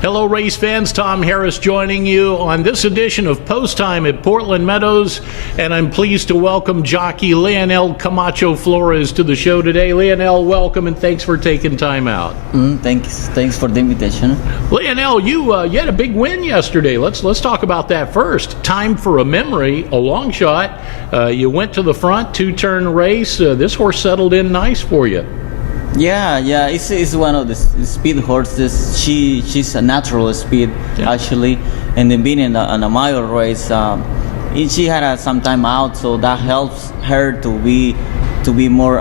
Hello, race fans. Tom Harris joining you on this edition of Post Time at Portland Meadows, and I'm pleased to welcome jockey Leonel Camacho Flores to the show today. Leonel, welcome, and thanks for taking time out. Thanks for the invitation. Leonel, you had a big win yesterday. Let's talk about that first. Time for a memory, a long shot. You went to the front, two-turn race. This horse settled in nice for you. Yeah, it's one of the speed horses. She's a natural speed, actually, and then being in a mile race, she had some time out, so that helps her to be more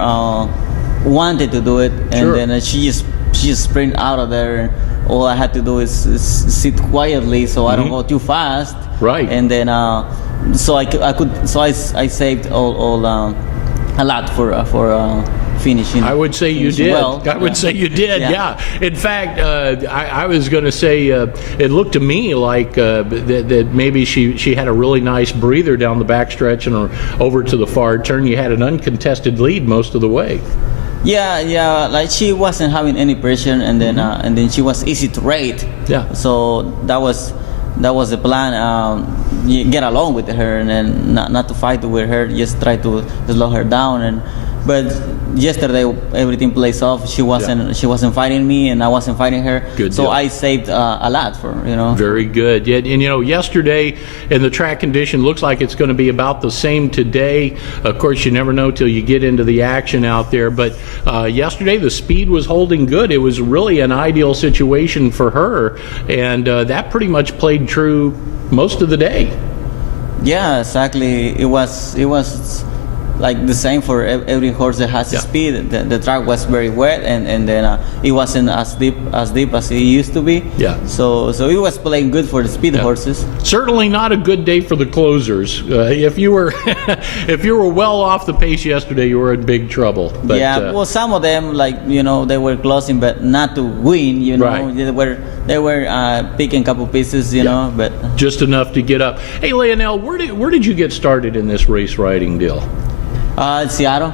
wanted to do it, and then she just sprint out of there. All I had to do is sit quietly, so I don't go too fast. Right. And then so I saved all a lot for finishing. I would say you did. Well. I would say you did, yeah. In fact, I was going to say it looked to me like that maybe she had a really nice breather down the backstretch and over to the far turn. You had an uncontested lead most of the way. Yeah, like she wasn't having any pressure, and then she was easy to rate. Yeah. So that was the plan. You get along with her, and then not to fight with her. Just try to slow her down. But yesterday everything plays off. She wasn't fighting me, and I wasn't fighting her. Good so deal. I saved a lot for. Very good. Yeah, and yesterday in the track condition looks like it's going to be about the same today. Of course, you never know till you get into the action out there. But yesterday the speed was holding good. It was really an ideal situation for her, and that pretty much played true most of the day. Yeah, exactly. It was like the same for every horse that has speed. The track was very wet, and then it wasn't as deep as it used to be. Yeah. So it was playing good for the speed horses. Certainly not a good day for the closers. If you were if you were well off the pace yesterday, you were in big trouble. But, well, some of them, they were closing, but not to win. Right. They were picking a couple pieces. But just enough to get up. Hey, Leonel, where did you get started in this race riding deal? Seattle,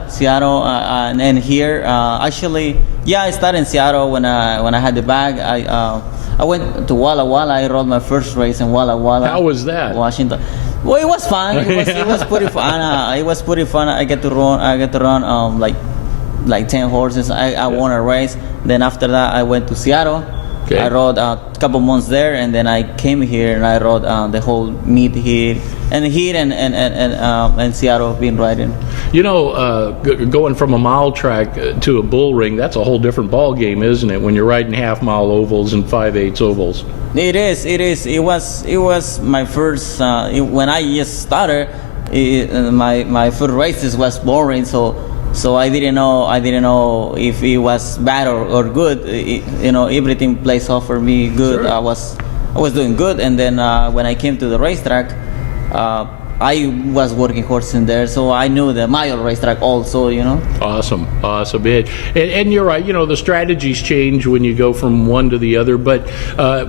and here actually, I started in Seattle when I had the bag. I went to Walla Walla. I rode my first race in Walla Walla. How was that? Washington. Well, it was fun. It was pretty fun. It was pretty fun. I get to run like 10 horses. I won a race. Then after that, I went to Seattle. Okay. I rode a couple months there, and then I came here and I rode the whole meet here and Seattle been riding. Going from a mile track to a bull ring, that's a whole different ball game, isn't it? When you're riding half-mile ovals and 5/8 ovals. It is. It was my first when I just started. My first races was boring, so I didn't know if it was bad or good. Everything plays off for me good. Sure. I was doing good, and then when I came to the racetrack, I was working horses in there, so I knew the mile racetrack also. Awesome. And you're right. The strategies change when you go from one to the other. But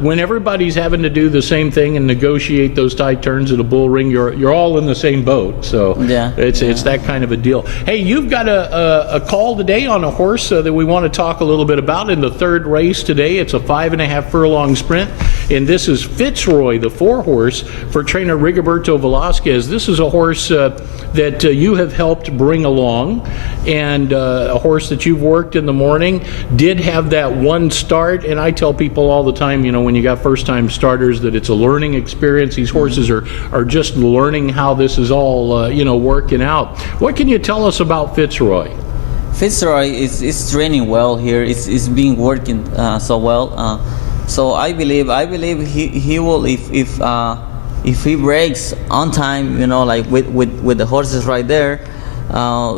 when everybody's having to do the same thing and negotiate those tight turns at a bull ring, you're all in the same boat. So it's that kind of a deal. Hey, you've got a call today on a horse that we want to talk a little bit about in the third race today. It's a 5.5 furlong sprint, and this is Fitzroy, the 4-horse for trainer Rigoberto Velasquez. This is a horse that you have helped bring along, and a horse that you've worked in the morning. Did have that one start, and I tell people all the time, when you got first-time starters, that it's a learning experience. These horses are just learning how this is all working out. What can you tell us about Fitzroy? Fitzroy is training well here. It's been working so well. So I believe he will if he breaks on time, like with the horses right there.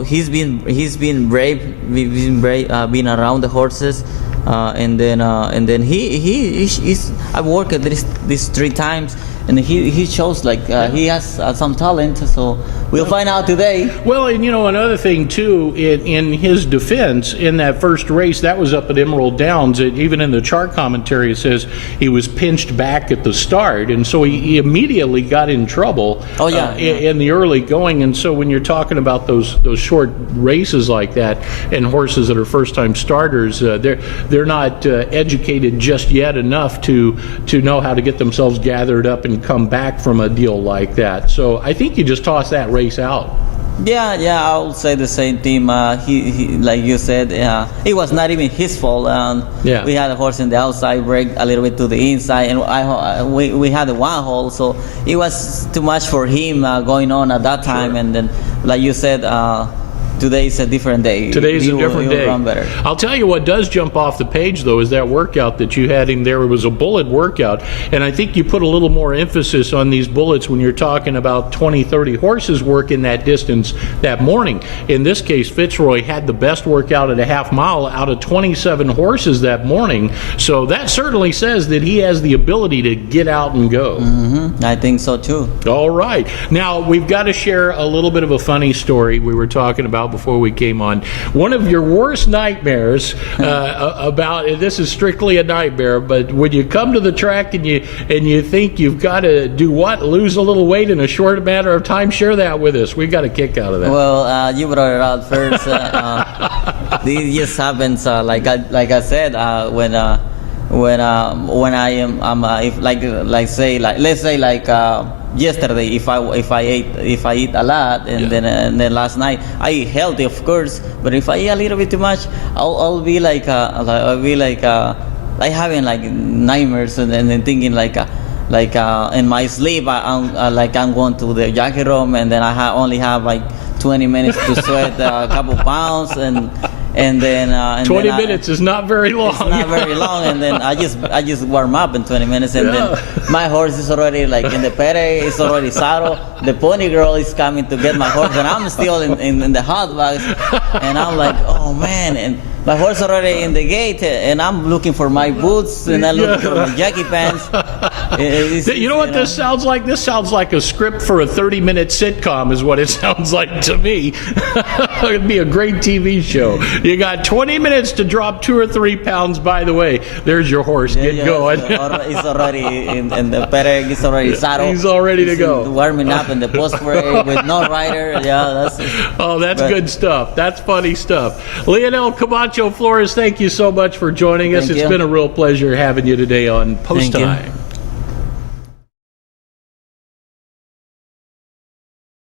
He's been brave. Being around the horses, and then he's. I've worked at these 3 times, and he shows like he has some talent. So we'll find out today. Well, and another thing too, in his defense, in that first race, that was up at Emerald Downs. Even in the chart commentary, it says he was pinched back at the start, and so he immediately got in trouble. Oh, yeah. In the early going. And so when you're talking about those short races like that, and horses that are first-time starters, they're not educated just yet enough to know how to get themselves gathered up and come back from a deal like that. So I think you just toss that race out. Yeah, I would say the same thing. He like you said, it was not even his fault. Yeah. We had a horse in the outside break a little bit to the inside, and we had a one hole, so it was too much for him going on at that time. Sure. And then, like you said, today is a different day. Today's a different day. Run better. I'll tell you what does jump off the page, though, is that workout that you had him there. It was a bullet workout, and I think you put a little more emphasis on these bullets when you're talking about 20, 30 horses working that distance that morning. In this case, Fitzroy had the best workout at a half mile out of 27 horses that morning, so that certainly says that he has the ability to get out and go. Mm-hmm. I think so, too. All right. Now, we've got to share a little bit of a funny story we were talking about before we came on. One of your worst nightmares about, this is strictly a nightmare, but when you come to the track and you think you've got to do what? Lose a little weight in a short matter of time? Share that with us. We got a kick out of that. Well, you brought it out first. This just happens, like I said, when I am, if let's say yesterday, if I eat a lot, and then last night I eat healthy, of course, but if I eat a little bit too much, I'll be like having like nightmares, and then thinking like in my sleep I'm going to the jacket room, and then I only have like 20 minutes to sweat a couple pounds, and then 20 minutes is not very long. It's not very long, and then I just warm up in 20 minutes, and then my horse is already like in the pere, it's already saddled. The pony girl is coming to get my horse, and I'm still in the hot box, and I'm like, oh man, and my horse already in the gate, and I'm looking for my boots, and I'm looking for my jockey pants. You know what this sounds like? This sounds like a script for a 30-minute sitcom is what it sounds like to me. It'd be a great TV show. You got 20 minutes to drop 2 or 3 pounds. By the way, there's your horse. Get going. He's already in the pere. He's already saddled. He's all ready to go. Warming up in the post parade with no rider. Yeah, that's good stuff. That's funny stuff. Leonel Camacho Flores, thank you so much for joining us. It's been a real pleasure having you today on Post Time.